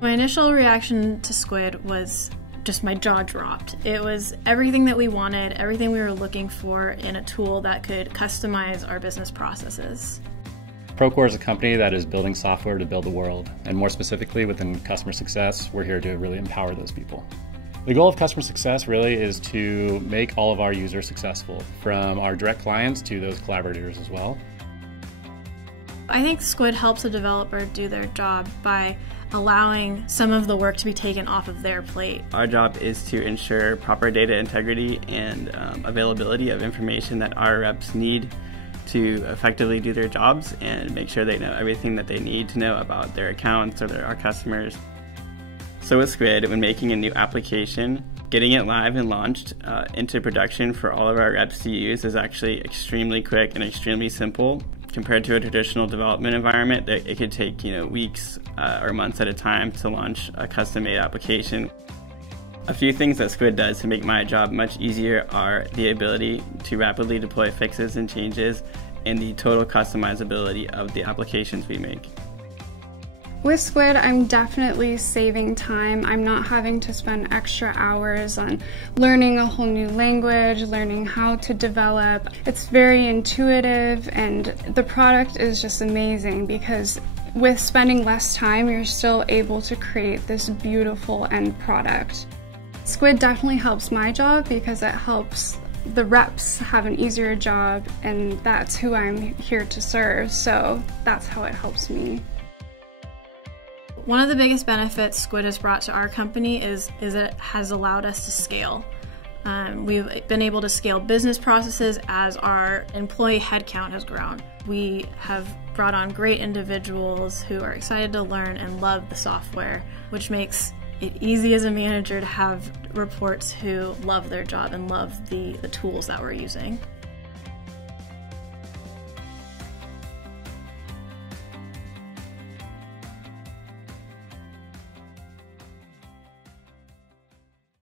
My initial reaction to Skuid was just my jaw dropped. It was everything that we wanted, everything we were looking for in a tool that could customize our business processes. Procore is a company that is building software to build the world, and more specifically within customer success, we're here to really empower those people. The goal of customer success really is to make all of our users successful, from our direct clients to those collaborators as well. I think Skuid helps a developer do their job by allowing some of the work to be taken off of their plate. Our job is to ensure proper data integrity and availability of information that our reps need to effectively do their jobs and make sure they know everything that they need to know about their accounts or our customers. So with Skuid, when making a new application, getting it live and launched into production for all of our reps to use is actually extremely quick and extremely simple. Compared to a traditional development environment, it could take weeks or months at a time to launch a custom-made application. A few things that Skuid does to make my job much easier are the ability to rapidly deploy fixes and changes and the total customizability of the applications we make. With Skuid, I'm definitely saving time. I'm not having to spend extra hours on learning a whole new language, learning how to develop. It's very intuitive, and the product is just amazing because with spending less time, you're still able to create this beautiful end product. Skuid definitely helps my job because it helps the reps have an easier job, and that's who I'm here to serve, so that's how it helps me. One of the biggest benefits Skuid has brought to our company is it has allowed us to scale. We've been able to scale business processes as our employee headcount has grown. We have brought on great individuals who are excited to learn and love the software, which makes it easy as a manager to have reports who love their job and love the tools that we're using.